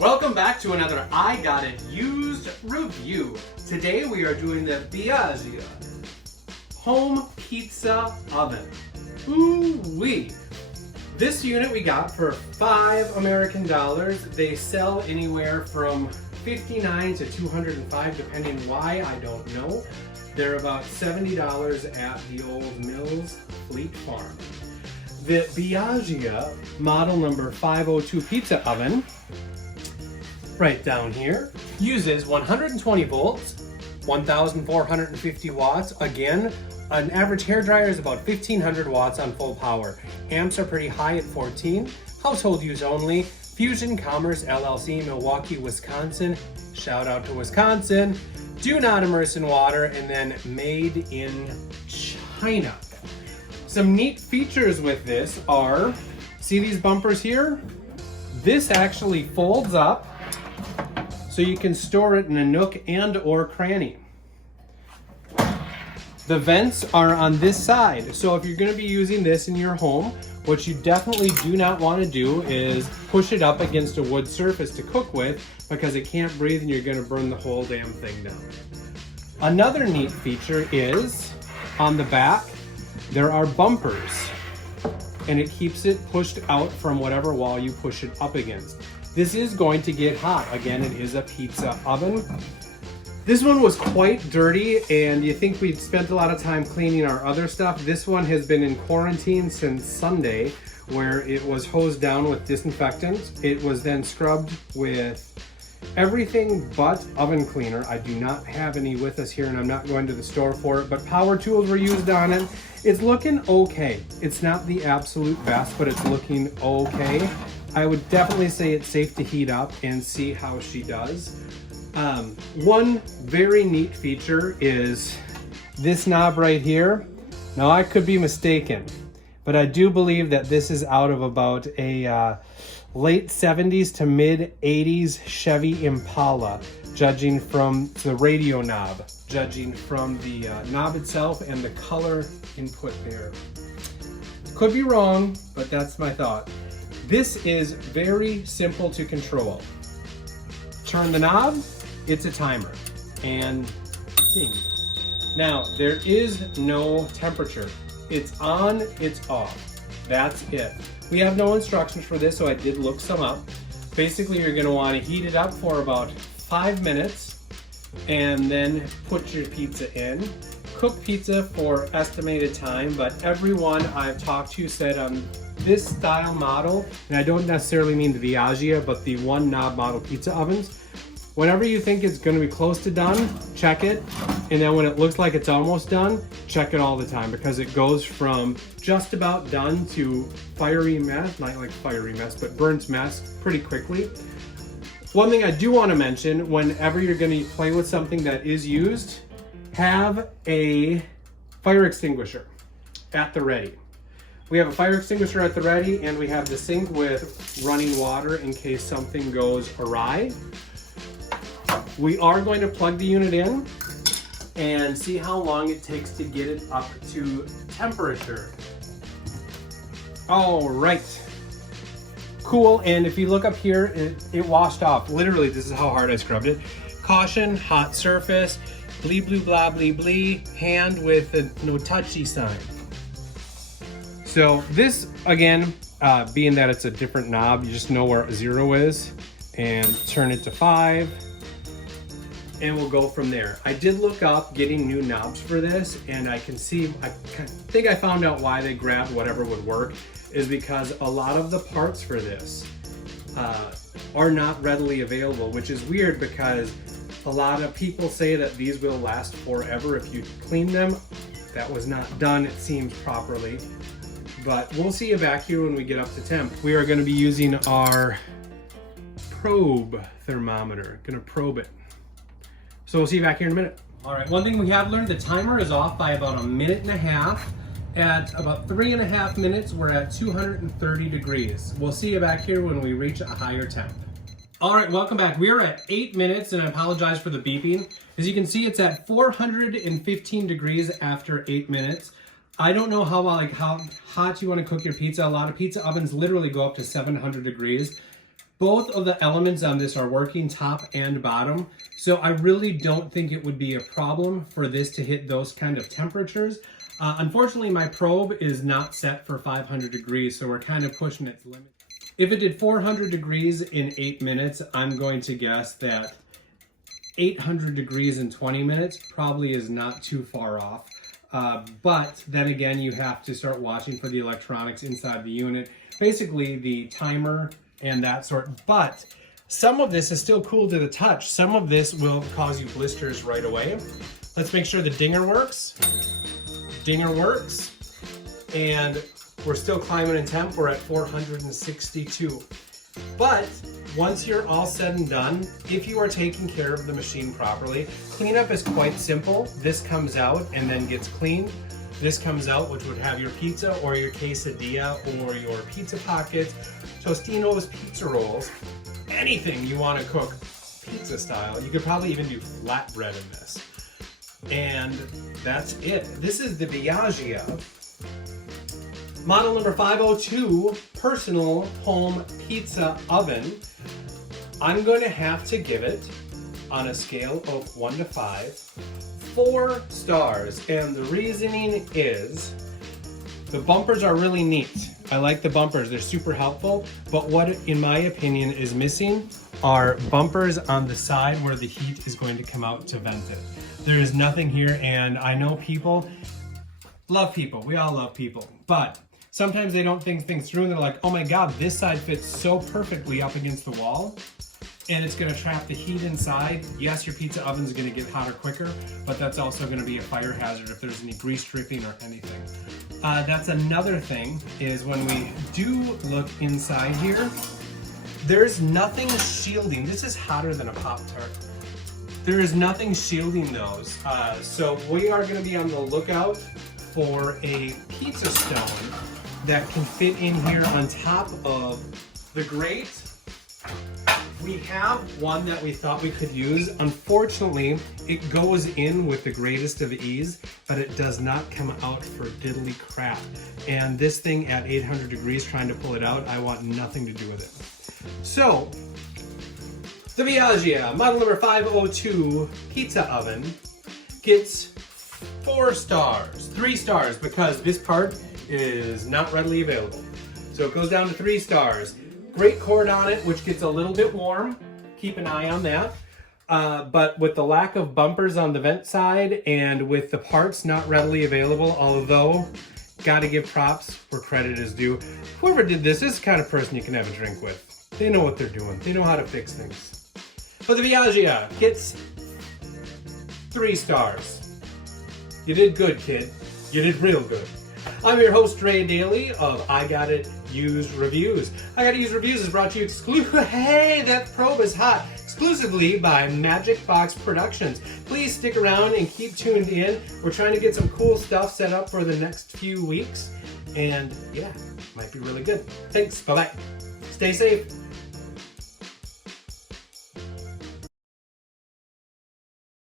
Welcome back to another I Got It Used review. Today we are doing the Biaggia home pizza oven. Ooh-wee. This unit we got for $5 American. They sell anywhere from $59 to $205 depending why, I don't know. They're about $70 at the old Mills Fleet Farm. The Biaggia model number 502 pizza oven, right down here, uses 120 volts, 1,450 watts. Again, an average hairdryer is about 1,500 watts on full power. Amps are pretty high at 14. Household use only. Fusion Commerce LLC, Milwaukee, Wisconsin. Shout out to Wisconsin. Do not immerse in water, and then made in China. Some neat features with this are, see these bumpers here? This actually folds up so you can store it in a nook and or cranny. The vents are on this side, so if you're going to be using this in your home, what you definitely do not want to do is push it up against a wood surface to cook with, because it can't breathe and you're going to burn the whole damn thing down. Another neat feature is on the back there are bumpers, and it keeps it pushed out from whatever wall you push it up against. This is going to get hot. Again, it is a pizza oven. This one was quite dirty, and you think we'd spent a lot of time cleaning our other stuff. This one has been in quarantine since Sunday, where it was hosed down with disinfectant. It was then scrubbed with everything but oven cleaner. I do not have any with us here, and I'm not going to the store for it, but power tools were used on it. It's looking okay. It's not the absolute best, but it's looking okay. I would definitely say it's safe to heat up and see how she does. One very neat feature is this knob right here. Now, I could be mistaken, but I do believe that this is out of about a late 70s to mid 80s Chevy Impala, judging from the radio knob, judging from the knob itself and the color input there. Could be wrong, but that's my thought. This is very simple to control. Turn the knob, it's a timer, and ding. Now, there is no temperature. It's on, it's off. That's it. We have no instructions for this, so I did look some up. Basically, you're gonna wanna heat it up for about 5 minutes and then put your pizza in. Cook pizza for estimated time, but everyone I've talked to said on this style model, and I don't necessarily mean the Biaggia, but the one knob model pizza ovens, whenever you think it's going to be close to done, check it, and then when it looks like it's almost done, check it all the time, because it goes from just about done to fiery mess, not like fiery mess, but burnt mess pretty quickly. One thing I do want to mention, whenever you're going to play with something that is used, have a fire extinguisher at the ready. We have a fire extinguisher at the ready, and we have the sink with running water in case something goes awry. We are going to plug the unit in and see how long it takes to get it up to temperature. All right. Cool, and if you look up here, it washed off. Literally, this is how hard I scrubbed it. Caution, hot surface, blee, blue, blah, blee, blee, hand with a no touchy sign. So this, again, being that it's a different knob, you just know where 0 is, and turn it to 5, and we'll go from there. I did look up getting new knobs for this, and I think I found out why they grabbed whatever would work, is because a lot of the parts for this are not readily available, which is weird because a lot of people say that these will last forever if you clean them. That was not done, it seems, properly. But we'll see you back here when we get up to temp. We are gonna be using our probe thermometer. Gonna probe it. So we'll see you back here in a minute. All right, one thing we have learned, the timer is off by about 1.5 minutes. At about 3.5 minutes, we're at 230 degrees. We'll see you back here when we reach a higher temp. All right, welcome back. We are at 8 minutes, and I apologize for the beeping. As you can see, it's at 415 degrees after 8 minutes. I don't know how hot you want to cook your pizza. A lot of pizza ovens literally go up to 700 degrees. Both of the elements on this are working, top and bottom. So I really don't think it would be a problem for this to hit those kind of temperatures. Unfortunately, my probe is not set for 500 degrees, so we're kind of pushing its limit. If it did 400 degrees in 8 minutes, I'm going to guess that 800 degrees in 20 minutes probably is not too far off. But then again, you have to start watching for the electronics inside the unit, basically the timer and that sort. But some of this is still cool to the touch. Some of this will cause you blisters right away. Let's make sure the dinger works. Dinger works. And we're still climbing in temp. We're at 462. But once you're all said and done, if you are taking care of the machine properly, cleanup is quite simple. This comes out and then gets cleaned. This comes out, which would have your pizza or your quesadilla or your pizza pockets, Tostinos, pizza rolls, anything you want to cook pizza style. You could probably even do flatbread in this. And that's it. This is the Biaggia model number 502 personal home pizza oven. I'm going to have to give it, on a scale of 1 to 5, 4 stars. And the reasoning is the bumpers are really neat. I like the bumpers, they're super helpful. But what, in my opinion, is missing are bumpers on the side where the heat is going to come out to vent it. There is nothing here, and I know people love people. We all love people. But sometimes they don't think things through and they're like, oh my God, this side fits so perfectly up against the wall and it's gonna trap the heat inside. Yes, your pizza oven's gonna get hotter quicker, but that's also gonna be a fire hazard if there's any grease dripping or anything. That's another thing, is when we do look inside here, there's nothing shielding. This is hotter than a Pop-Tart. There is nothing shielding those. So we are gonna be on the lookout for a pizza stone that can fit in here on top of the grate. We have one that we thought we could use. Unfortunately, it goes in with the greatest of ease, but it does not come out for diddly crap. And this thing at 800 degrees, trying to pull it out, I want nothing to do with it. So, the Biaggia model number 502 pizza oven gets 4 stars, 3 stars, because this part is not readily available. So it goes down to 3 stars. Great cord on it, which gets a little bit warm. Keep an eye on that. But with the lack of bumpers on the vent side and with the parts not readily available, although gotta give props where credit is due. Whoever did this is the kind of person you can have a drink with. They know what they're doing. They know how to fix things. But the Biaggia gets 3 stars. You did good, kid. You did real good. I'm your host, Ray Daly of I Got It Used Reviews. I Got It Used Reviews is brought to you exclusively, hey, that probe is hot, exclusively by Magic Box Productions. Please stick around and keep tuned in. We're trying to get some cool stuff set up for the next few weeks. And yeah, might be really good. Thanks, bye-bye. Stay safe.